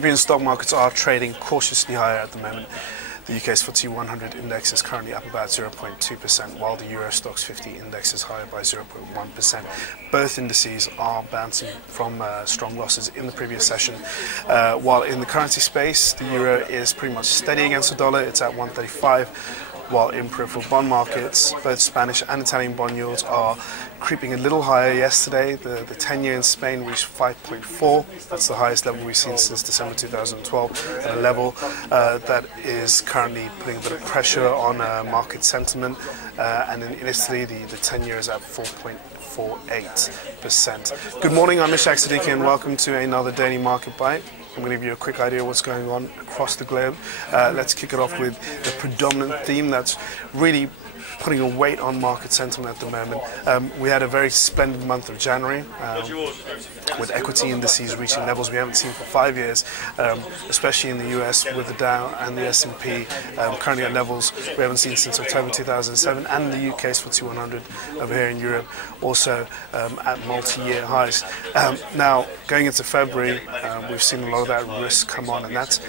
European stock markets are trading cautiously higher at the moment. The UK's FTSE 100 index is currently up about 0.2%, while the Euro Stoxx 50 index is higher by 0.1%. Both indices are bouncing from strong losses in the previous session. While in the currency space, the euro is pretty much steady against the dollar. It's at 135. While in peripheral bond markets, both Spanish and Italian bond yields are creeping a little higher yesterday. The 10-year in Spain reached 5.4. That's the highest level we've seen since December 2012, at a level that is currently putting a bit of pressure on market sentiment. And in Italy, the 10-year is at 4.48%. Good morning, I'm Ishaq, Siddiqi, and welcome to another Daily Market Bite. I'm going to give you a quick idea of what's going on across the globe. Let's kick it off with the predominant theme that's really putting a weight on market sentiment at the moment. We had a very splendid month of January, with equity indices reaching levels we haven't seen for 5 years, especially in the US with the Dow and the S&P currently at levels we haven't seen since October 2007, and the UK's FTSE 100 over here in Europe also at multi-year highs. Now, going into February, we've seen a lot of that risk come on, and that's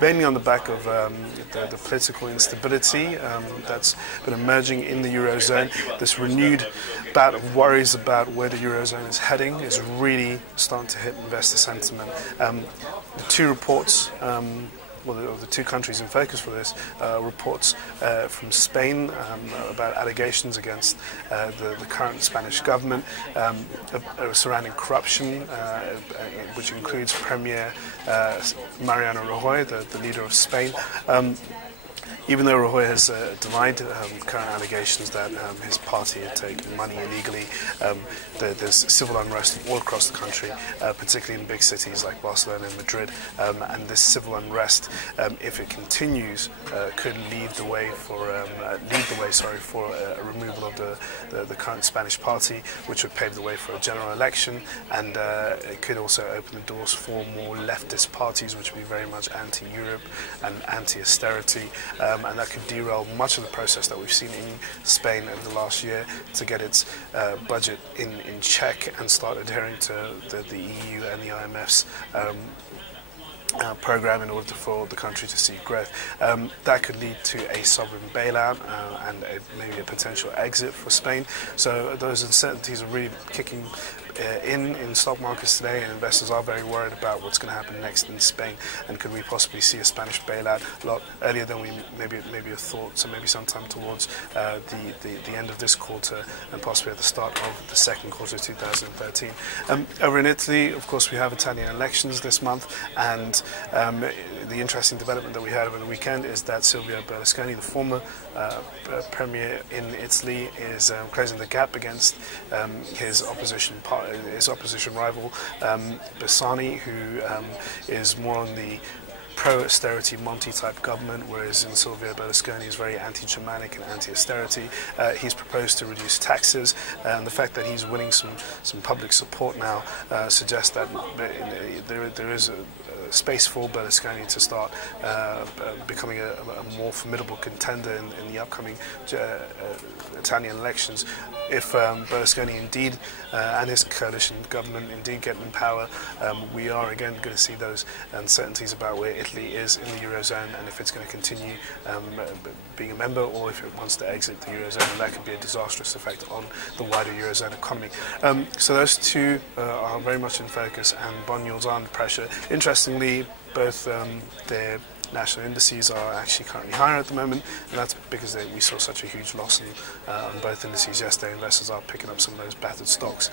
mainly on the back of the political instability that's been emerging in the Eurozone. This renewed bout of worries about where the Eurozone is heading is really starting to hit investor sentiment. The two reports, the two countries in focus for this, reports from Spain about allegations against the current Spanish government surrounding corruption, which includes Premier Mariano Rajoy, the leader of Spain. Even though Rajoy has denied current allegations that his party had taken money illegally, there's civil unrest all across the country, particularly in big cities like Barcelona and Madrid. And this civil unrest, if it continues, could lead the way for a removal of the current Spanish party, which would pave the way for a general election, and it could also open the doors for more leftist parties, which would be very much anti-Europe and anti-austerity. And that could derail much of the process that we've seen in Spain over the last year to get its budget in check and start adhering to the EU and the IMF's program in order for the country to see growth. That could lead to a sovereign bailout and maybe a potential exit for Spain. So those uncertainties are really kicking in stock markets today, and investors are very worried about what's going to happen next in Spain, and could we possibly see a Spanish bailout a lot earlier than we maybe have thought, so maybe sometime towards the end of this quarter and possibly at the start of the second quarter of 2013. Over in Italy, of course, we have Italian elections this month, and the interesting development that we had over the weekend is that Silvio Berlusconi, the former premier in Italy, is closing the gap against his opposition rival Bersani, who is more on the pro-austerity Monti type government, whereas in Silvio Berlusconi is very anti-Germanic and anti-austerity. He's proposed to reduce taxes, and the fact that he's winning some public support now suggests that there is a space for Berlusconi to start becoming a more formidable contender in the upcoming Italian elections. If Berlusconi indeed and his coalition government indeed get in power, we are again going to see those uncertainties about where Italy is in the Eurozone, and if it's going to continue being a member, or if it wants to exit the Eurozone, and that could be a disastrous effect on the wider Eurozone economy. So those two are very much in focus, and bond yields are under pressure. Interestingly, both their national indices are actually currently higher at the moment, and that's because we saw such a huge loss on both indices yesterday. Investors are picking up some of those battered stocks.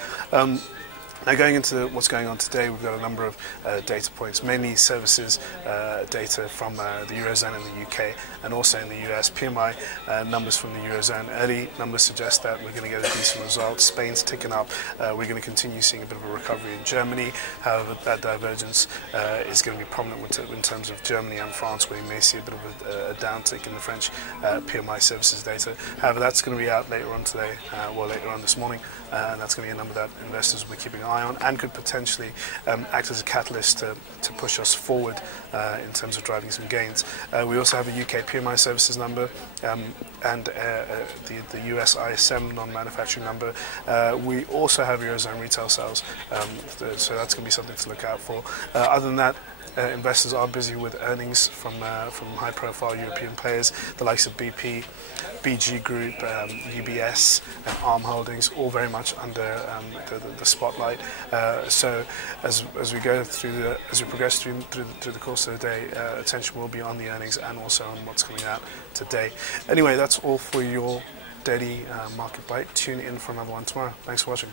Now, going into what's going on today, we've got a number of data points, mainly services data from the Eurozone and the UK, and also in the US. PMI numbers from the Eurozone. Early numbers suggest that we're going to get a decent result. Spain's ticking up. We're going to continue seeing a bit of a recovery in Germany. However, that divergence is going to be prominent in terms of Germany and France, where you may see a bit of a downtick in the French PMI services data. However, that's going to be out later on today, later on this morning, and that's going to be a number that investors will be keeping an eye on, and could potentially act as a catalyst to push us forward in terms of driving some gains. We also have a UK PMI services number and the US ISM non-manufacturing number. We also have Eurozone retail sales, so that's going to be something to look out for. Other than that, investors are busy with earnings from high-profile European players, the likes of BP, BG Group, UBS, and ARM Holdings, all very much under the spotlight. So as we progress through the course of the day, attention will be on the earnings and also on what's coming out today. Anyway, that's all for your daily market bite. Tune in for another one tomorrow. Thanks for watching.